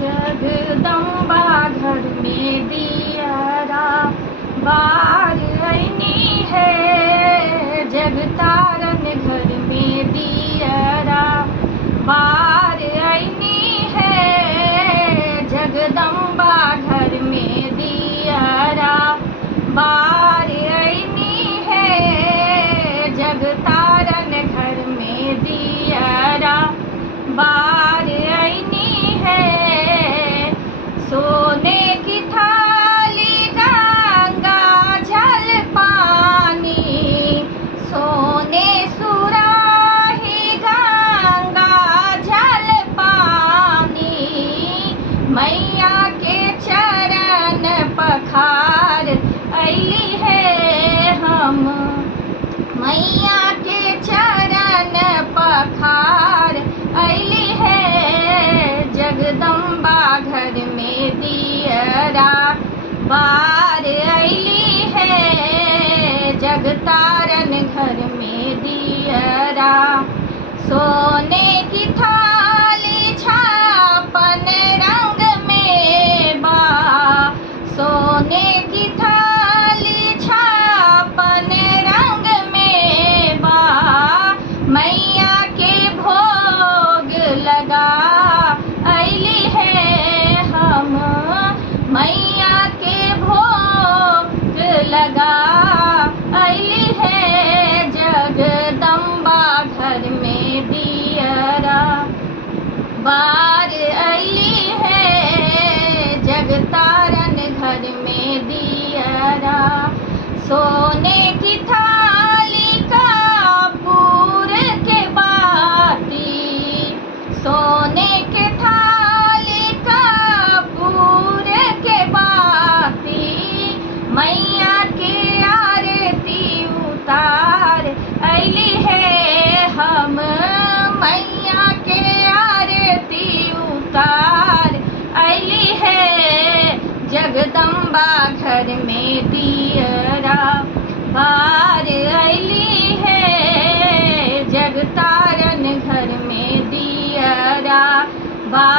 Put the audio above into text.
जगदम्बा घर में दियरा बार आईनी है। जगतारन घर में दियरा बार आईनी है। जगदम्बा घर में दियरा बार आईनी है। जगतारन घर में दियरा बार आईनी है। सोने की थाली गंगा जल पानी, सोने सुराही गंगा जल पानी। मैया के चरण पखार अइली है हम, मैया के चरण पखार अइली है। जगदम्बा घर में दियरा बार अइली है। जगतारन घर में दियरा सोने की थाली छापन रंग में बा, सोने की थाली छापन रंग में बा। मैया के भोग लगा अइली है हम, मैया के भोग लगा अइली है। जगदम्बा घर में दियरा बार अइली है। जगतारन घर में दियरा सोने की थाली कपूर के बाती, सोने के थाली कपूर के बाती। मैया के आरती उतार अइली है हम, मैया के आरती उतार अइली है। जगदम्बा घर में दियरा बार अइली है। जगतारन घर में दियरा बार